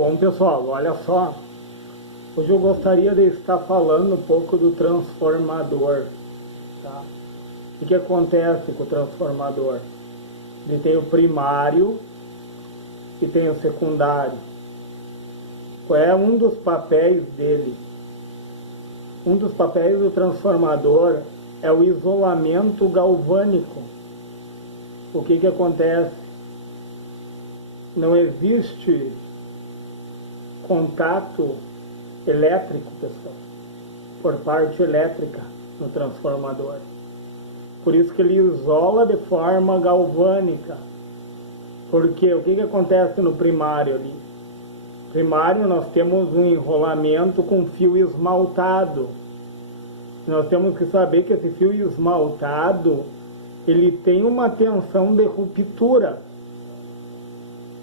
Bom, pessoal, olha só. Hoje eu gostaria de estar falando um pouco do transformador, tá? O que acontece com o transformador? Ele tem o primário e tem o secundário. Qual é um dos papéis dele? Um dos papéis do transformador é o isolamento galvânico. O que acontece? Não existe contato elétrico, pessoal, por parte elétrica no transformador. Por isso que ele isola de forma galvânica. Porque o que acontece no primário ali? Primário, nós temos um enrolamento com fio esmaltado. Nós temos que saber que esse fio esmaltado, ele tem uma tensão de ruptura.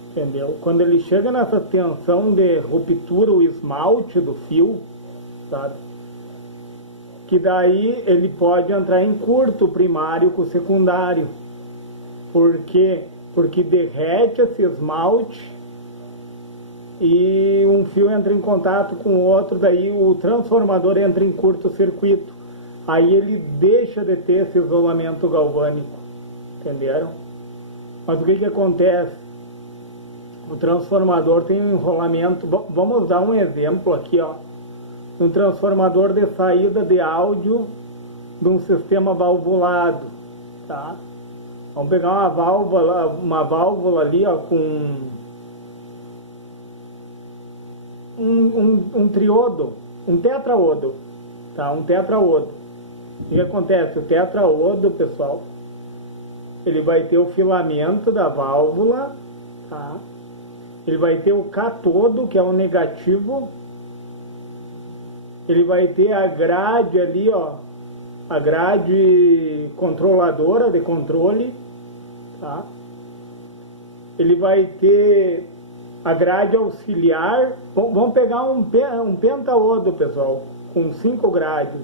Entendeu? Quando ele chega nessa tensão de ruptura, o esmalte do fio, sabe? Que daí ele pode entrar em curto primário com o secundário. Por quê? Porque derrete esse esmalte e um fio entra em contato com o outro, daí o transformador entra em curto-circuito. Aí ele deixa de ter esse isolamento galvânico. Entenderam? Mas o que acontece? O transformador tem um enrolamento. Vamos dar um exemplo aqui, ó. Um transformador de saída de áudio de um sistema valvulado, tá? Vamos pegar uma válvula ali, ó, com um triodo, um tetraodo, tá? Um tetraodo. O que acontece? O tetraodo, pessoal, ele vai ter o filamento da válvula, tá? Ele vai ter o cátodo, que é o negativo. Ele vai ter a grade ali, ó, a grade controladora de controle, tá? Ele vai ter a grade auxiliar. Vamos pegar um pentaodo, pessoal, com 5 grades.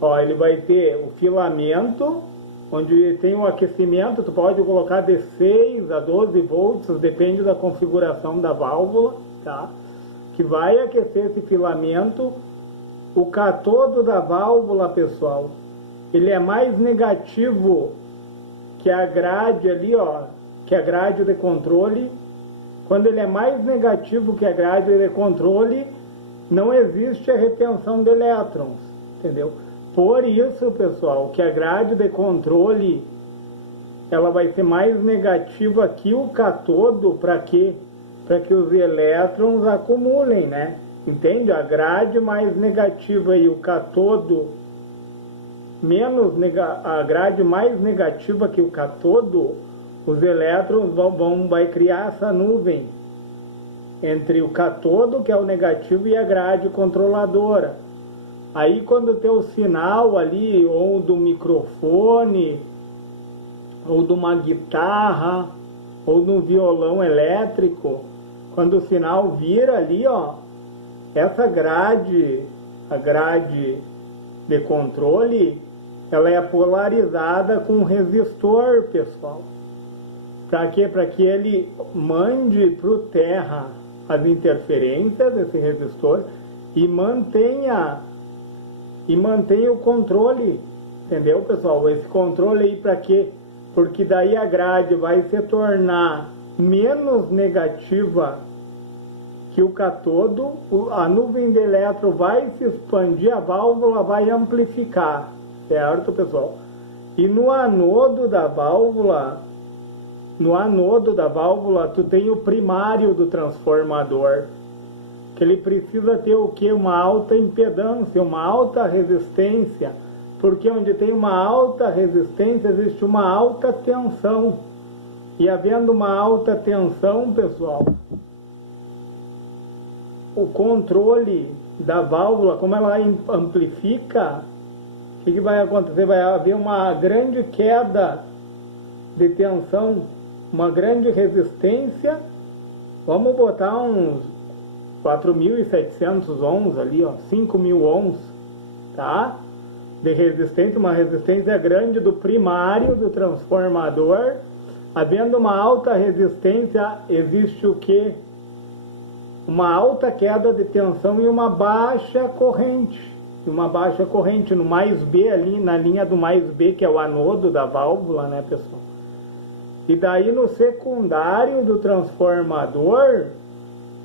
Ó, ele vai ter o filamento, onde tem um aquecimento, tu pode colocar de 6 a 12 volts, depende da configuração da válvula, tá? Que vai aquecer esse filamento. O cátodo da válvula, pessoal, ele é mais negativo que a grade ali, ó, que a grade de controle. Quando ele é mais negativo que a grade de controle, não existe a retenção de elétrons, entendeu? Por isso, pessoal, que a grade de controle ela vai ser mais negativa que o cátodo. Para quê? Para que os elétrons acumulem, né? Entende? A grade mais negativa e o cátodo a grade mais negativa que o cátodo, os elétrons vai criar essa nuvem entre o cátodo, que é o negativo, e a grade controladora. Aí quando tem o sinal ali, ou do microfone, ou de uma guitarra, ou de um violão elétrico, quando o sinal vira ali, ó, essa grade, a grade de controle, ela é polarizada com um resistor, pessoal. Para quê? Para que ele mande para o terra as interferências desse resistor e mantenha o controle, entendeu, pessoal? Esse controle aí para quê? Porque daí a grade vai se tornar menos negativa que o cátodo, a nuvem de elétron vai se expandir, a válvula vai amplificar, certo, pessoal? E no anodo da válvula, tu tem o primário do transformador, que ele precisa ter o que? Uma alta impedância, uma alta resistência, porque onde tem uma alta resistência existe uma alta tensão. E havendo uma alta tensão, pessoal, o controle da válvula, como ela amplifica, o que vai acontecer? Vai haver uma grande queda de tensão, uma grande resistência. Vamos botar uns 4.700 ohms ali, ó, 5.000 ohms, tá? De resistência, uma resistência grande do primário do transformador. Havendo uma alta resistência, existe o que? uma alta queda de tensão e uma baixa corrente. No mais B ali, na linha do mais B, que é o anodo da válvula, né, pessoal? E daí no secundário do transformador,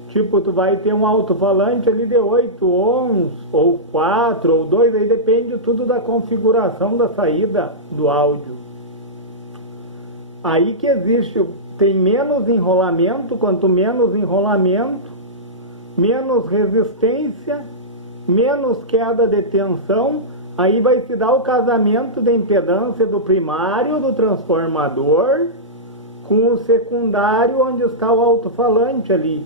tipo, tu vai ter um alto-falante ali de 8 ohms, ou 4, ou 2, aí depende tudo da configuração da saída do áudio. Aí que existe, tem menos enrolamento, quanto menos enrolamento, menos resistência, menos queda de tensão, aí vai se dar o casamento da impedância do primário do transformador com o secundário onde está o alto-falante ali.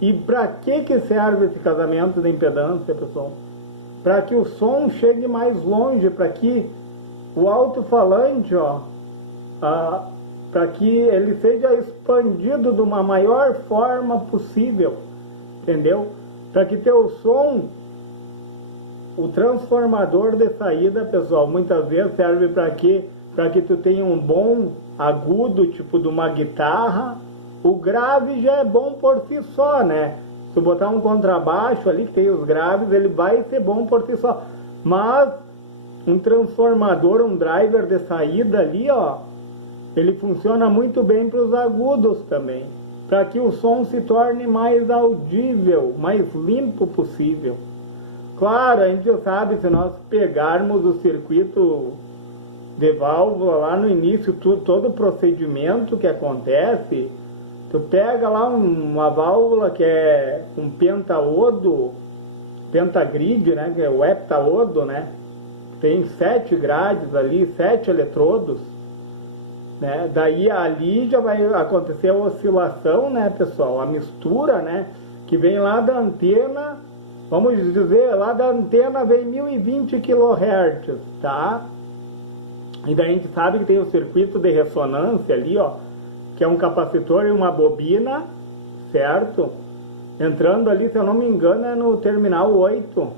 E para que serve esse casamento da impedância, pessoal? Para que o som chegue mais longe, para que o alto-falante, para que ele seja expandido de uma maior forma possível, entendeu? Para que teu som, o transformador de saída, pessoal, muitas vezes serve para quê? Para que tu tenha um bom agudo, tipo de uma guitarra. O grave já é bom por si só, né? Se tu botar um contrabaixo ali, que tem os graves, ele vai ser bom por si só. Mas um transformador, um driver de saída ali, ele funciona muito bem para os agudos também, para que o som se torne mais audível, mais limpo possível. Claro, a gente sabe, se nós pegarmos o circuito de válvula lá no início, todo o procedimento que acontece, tu pega lá uma válvula que é um pentagrid, né, que é o heptaodo, né, tem 7 grades ali, 7 eletrodos, né, daí ali já vai acontecer a oscilação, né, pessoal, a mistura, né, que vem lá da antena, vamos dizer, lá da antena vem 1020 kHz, tá? E daí a gente sabe que tem o circuito de ressonância ali, que é um capacitor e uma bobina, certo? Entrando ali, se eu não me engano, é no terminal 8,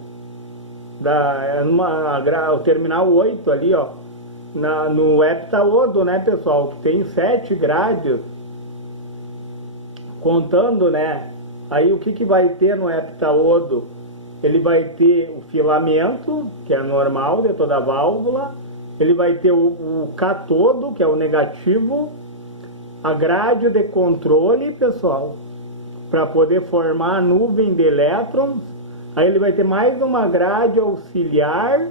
o terminal 8 ali, no heptaodo, né, pessoal, que tem 7 grades, contando, né? Aí o que vai ter no heptaodo? Ele vai ter o filamento, que é normal de toda a válvula, ele vai ter o catodo, que é o negativo, a grade de controle, pessoal, para poder formar a nuvem de elétrons. Aí ele vai ter mais uma grade auxiliar,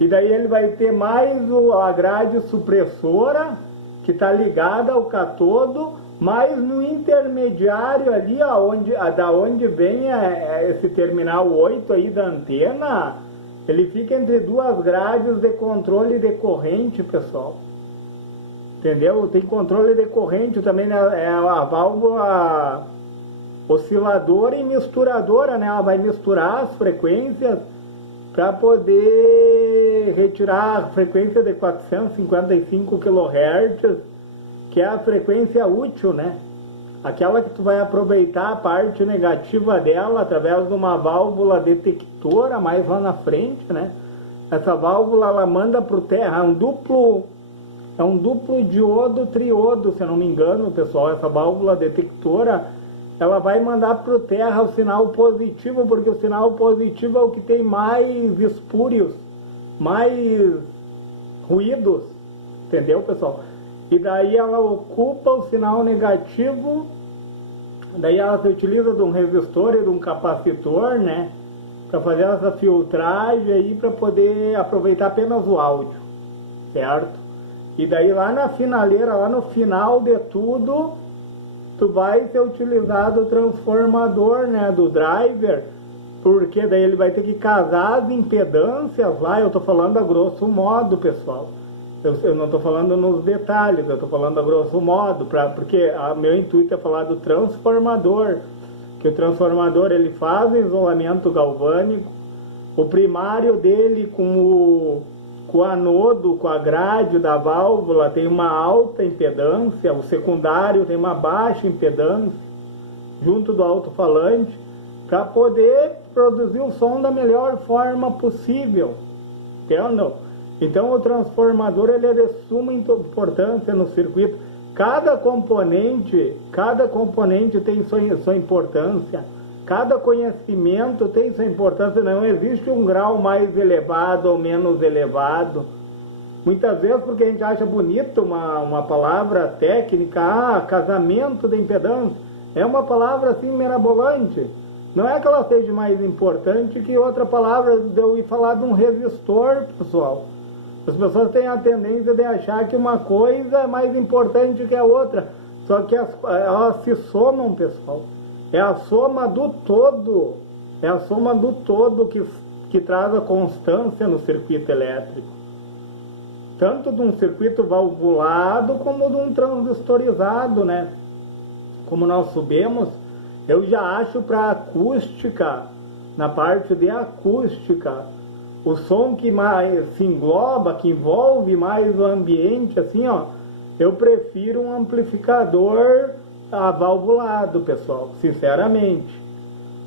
e daí ele vai ter mais a grade supressora, que está ligada ao catodo, mas no intermediário ali, da onde vem esse terminal 8 aí da antena, ele fica entre duas grades de controle de corrente, pessoal. Entendeu? Tem controle de corrente também, né? É a válvula osciladora e misturadora, né? Ela vai misturar as frequências para poder retirar a frequência de 455 kHz, que é a frequência útil, né? Aquela que tu vai aproveitar a parte negativa dela através de uma válvula detectora mais lá na frente, né? Essa válvula, ela manda para o terra, é um duplo diodo triodo, se eu não me engano, pessoal. Essa válvula detectora, ela vai mandar para o terra o sinal positivo, porque o sinal positivo é o que tem mais espúrios, mais ruídos, entendeu, pessoal? E daí ela ocupa o sinal negativo, daí ela se utiliza de um resistor e de um capacitor, né, para fazer essa filtragem aí, para poder aproveitar apenas o áudio, certo? E daí lá na finaleira, lá no final de tudo, tu vai ser utilizado o transformador, né, do driver, porque daí ele vai ter que casar as impedâncias lá. Eu tô falando a grosso modo, pessoal. Eu não estou falando nos detalhes, eu estou falando a grosso modo, porque meu intuito é falar do transformador, que o transformador ele faz o isolamento galvânico, o primário dele com o anodo, com a grade da válvula tem uma alta impedância, o secundário tem uma baixa impedância, junto do alto-falante, para poder produzir o som da melhor forma possível, entendeu? Então o transformador ele é de suma importância no circuito. Cada componente tem sua importância. Cada conhecimento tem sua importância. Não existe um grau mais elevado ou menos elevado. Muitas vezes porque a gente acha bonito uma palavra técnica, casamento de impedância. É uma palavra assim mirabolante. Não é que ela seja mais importante que outra palavra de eu ir falar de um resistor, pessoal. As pessoas têm a tendência de achar que uma coisa é mais importante que a outra. Só que elas se somam, pessoal. É a soma do todo. É a soma do todo que traz a constância no circuito elétrico. Tanto de um circuito valvulado como de um transistorizado, né? Como nós subimos, eu já acho para acústica, na parte de acústica, o som que mais se engloba, que envolve mais o ambiente, assim, ó, eu prefiro um amplificador valvulado, pessoal, sinceramente.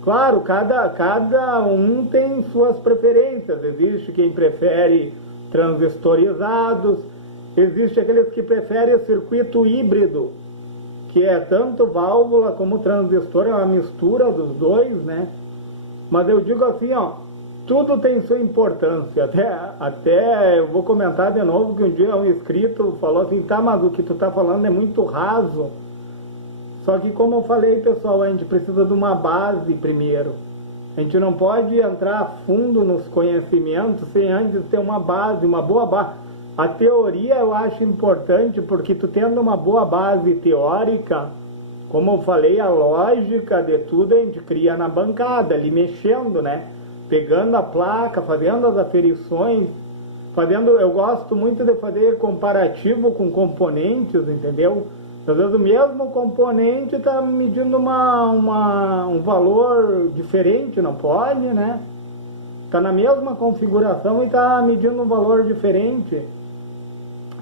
Claro, cada um tem suas preferências. Existe quem prefere transistorizados, existe aqueles que preferem o circuito híbrido, que é tanto válvula como transistor, é uma mistura dos dois, né? Mas eu digo assim, ó, tudo tem sua importância. Até eu vou comentar de novo que um dia um inscrito falou assim, tá, mas o que tu tá falando é muito raso. Só que como eu falei, pessoal, a gente precisa de uma base primeiro. A gente não pode entrar a fundo nos conhecimentos sem antes ter uma base, uma boa base. A teoria eu acho importante porque tu tendo uma boa base teórica, como eu falei, a lógica de tudo a gente cria na bancada, ali mexendo, né? Pegando a placa, fazendo as aferições, eu gosto muito de fazer comparativo com componentes, entendeu? Às vezes o mesmo componente está medindo um valor diferente, não pode, né? Está na mesma configuração e está medindo um valor diferente.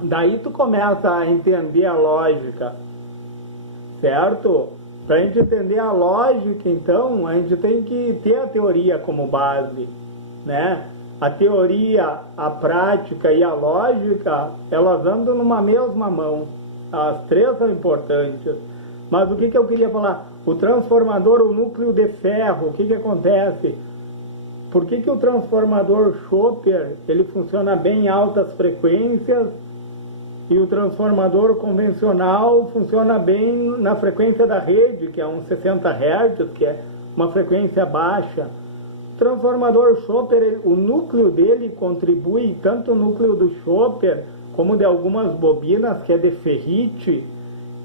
Daí tu começa a entender a lógica, certo? Para a gente entender a lógica, então, a gente tem que ter a teoria como base, né? A teoria, a prática e a lógica, elas andam numa mesma mão. As três são importantes. Mas o que eu queria falar? O transformador, o núcleo de ferro, o que acontece? Por que o transformador Schoper, ele funciona bem em altas frequências e o transformador convencional funciona bem na frequência da rede, que é uns 60 Hz, que é uma frequência baixa? O transformador Schoper, o núcleo dele contribui, tanto o núcleo do Schoper como de algumas bobinas, que é de ferrite,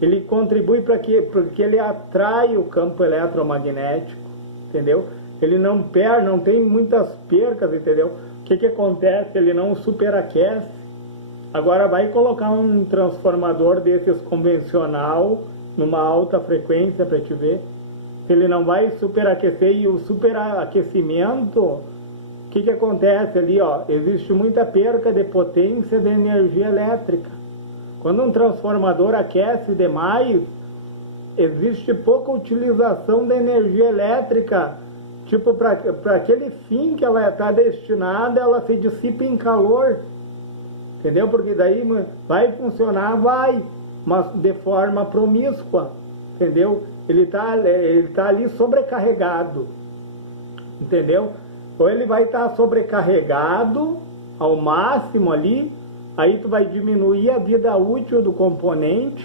ele contribui porque ele atrai o campo eletromagnético, entendeu? Ele não tem muitas percas, entendeu? O que acontece? Ele não superaquece. Agora vai colocar um transformador desses convencional, numa alta frequência para te ver. Ele não vai superaquecer, e o superaquecimento, o que acontece ali, ó? Existe muita perca de potência de energia elétrica. Quando um transformador aquece demais, existe pouca utilização da energia elétrica. Tipo, para aquele fim que ela está destinada, ela se dissipa em calor. Entendeu? Porque daí vai funcionar, mas de forma promíscua. Entendeu? Ele tá ali sobrecarregado. Entendeu? Ou ele vai estar sobrecarregado ao máximo ali, aí tu vai diminuir a vida útil do componente,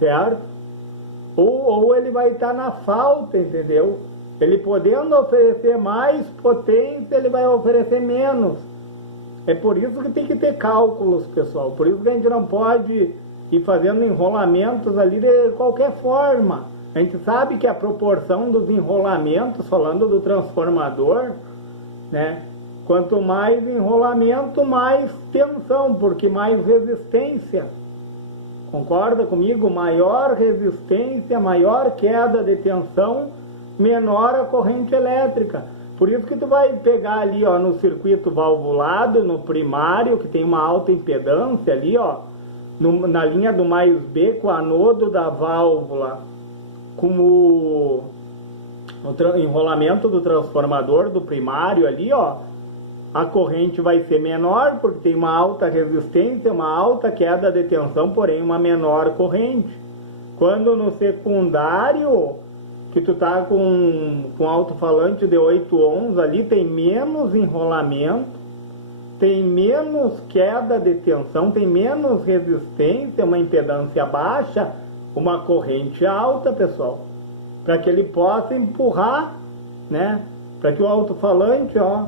certo? Ou ele vai estar na falta, entendeu? Ele podendo oferecer mais potência, ele vai oferecer menos. É por isso que tem que ter cálculos, pessoal. Por isso que a gente não pode ir fazendo enrolamentos ali de qualquer forma. A gente sabe que a proporção dos enrolamentos, falando do transformador, né? Quanto mais enrolamento, mais tensão, porque mais resistência. Concorda comigo? Maior resistência, maior queda de tensão, menor a corrente elétrica. Por isso que tu vai pegar ali, ó, no circuito valvulado, no primário, que tem uma alta impedância ali, ó, na linha do mais B, com o anodo da válvula, com o enrolamento do transformador do primário ali, ó, a corrente vai ser menor, porque tem uma alta resistência, uma alta queda de tensão, porém uma menor corrente. Quando no secundário, que tu tá com alto-falante de 8 ohms ali, tem menos enrolamento, tem menos queda de tensão, tem menos resistência, uma impedância baixa, uma corrente alta, pessoal, para que ele possa empurrar, né? Para que o alto-falante, ó,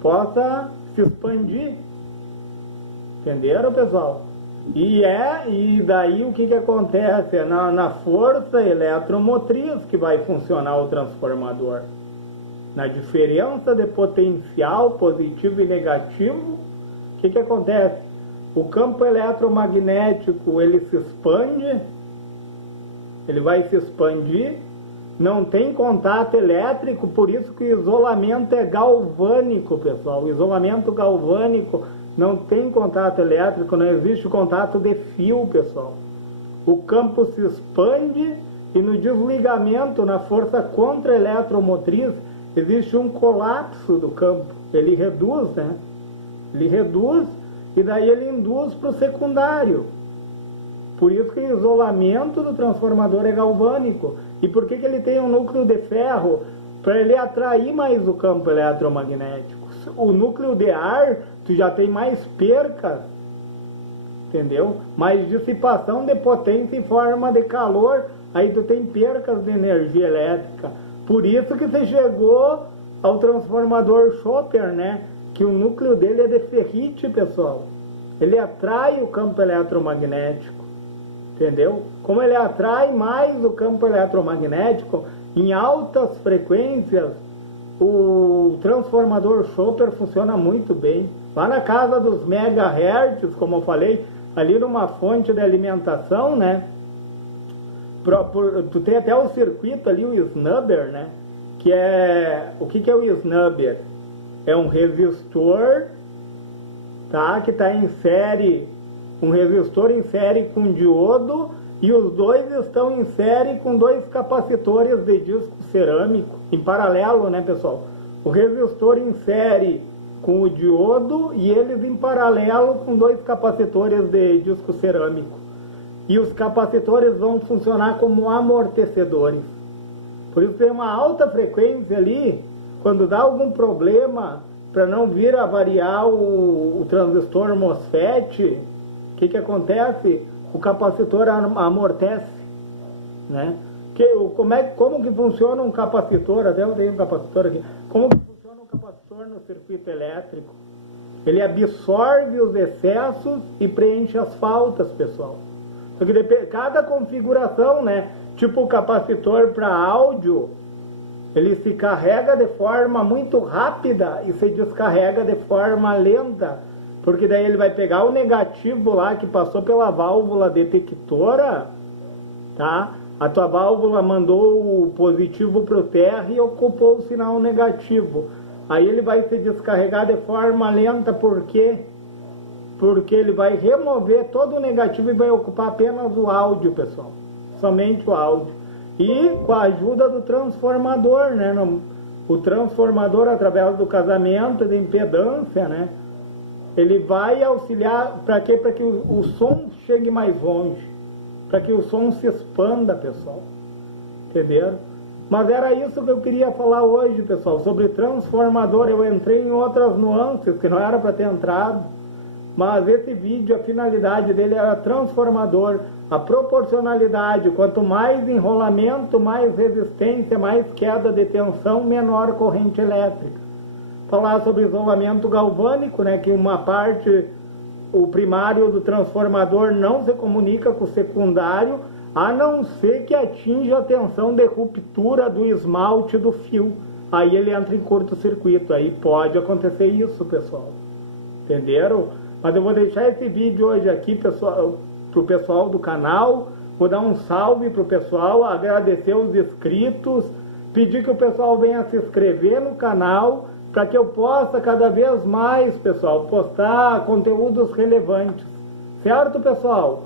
possa se expandir. Entenderam, pessoal? E daí o que acontece? É na força eletromotriz que vai funcionar o transformador. Na diferença de potencial positivo e negativo, o que acontece? O campo eletromagnético, ele se expande, ele vai se expandir, não tem contato elétrico, por isso que o isolamento é galvânico, pessoal. O isolamento galvânico não tem contato elétrico, não existe contato de fio, pessoal. O campo se expande e no desligamento, na força contra-eletromotriz, existe um colapso do campo. Ele reduz, né? Ele reduz e daí ele induz para o secundário. Por isso que o isolamento do transformador é galvânico. E por que ele tem um núcleo de ferro? Para ele atrair mais o campo eletromagnético. O núcleo de ar, tu já tem mais percas, entendeu? Mais dissipação de potência em forma de calor, aí tu tem percas de energia elétrica. Por isso que você chegou ao transformador Chopper, né? Que o núcleo dele é de ferrite, pessoal. Ele atrai o campo eletromagnético, entendeu? Como ele atrai mais o campo eletromagnético, em altas frequências, o transformador Chopper funciona muito bem. Lá na casa dos megahertz, como eu falei, ali numa fonte de alimentação, né? Tu tem até o circuito ali, o snubber, né? Que é... O que é o snubber? É um resistor, tá? Que está em série, um resistor em série com diodo, e os dois estão em série com dois capacitores de disco cerâmico, em paralelo, né, pessoal? O resistor em série com o diodo e eles em paralelo com dois capacitores de disco cerâmico. E os capacitores vão funcionar como amortecedores. Por isso tem uma alta frequência ali, quando dá algum problema, para não vir a variar o transistor MOSFET, o que acontece? O capacitor amortece, né? Como que funciona um capacitor? Até eu tenho um capacitor aqui. Como que funciona um capacitor no circuito elétrico? Ele absorve os excessos e preenche as faltas, pessoal. Só que cada configuração, né? Tipo o capacitor para áudio, ele se carrega de forma muito rápida e se descarrega de forma lenta. Porque daí ele vai pegar o negativo lá que passou pela válvula detectora, tá? A tua válvula mandou o positivo para o terra e ocupou o sinal negativo. Aí ele vai se descarregar de forma lenta, por quê? Porque ele vai remover todo o negativo e vai ocupar apenas o áudio, pessoal. Somente o áudio. E com a ajuda do transformador, né? O transformador, através do casamento de impedância, né? Ele vai auxiliar, para quê? Para que o som chegue mais longe. Para que o som se expanda, pessoal. Entenderam? Mas era isso que eu queria falar hoje, pessoal. Sobre transformador, eu entrei em outras nuances que não era para ter entrado. Mas esse vídeo, a finalidade dele era transformador. A proporcionalidade, quanto mais enrolamento, mais resistência, mais queda de tensão, menor corrente elétrica. Falar sobre isolamento galvânico, né, que uma parte, o primário do transformador não se comunica com o secundário, a não ser que atinja a tensão de ruptura do esmalte do fio. Aí ele entra em curto-circuito, aí pode acontecer isso, pessoal. Entenderam? Mas eu vou deixar esse vídeo hoje aqui, pessoal, pro pessoal do canal, vou dar um salve pro pessoal, agradecer os inscritos, pedir que o pessoal venha se inscrever no canal, para que eu possa cada vez mais, pessoal, postar conteúdos relevantes. Certo, pessoal?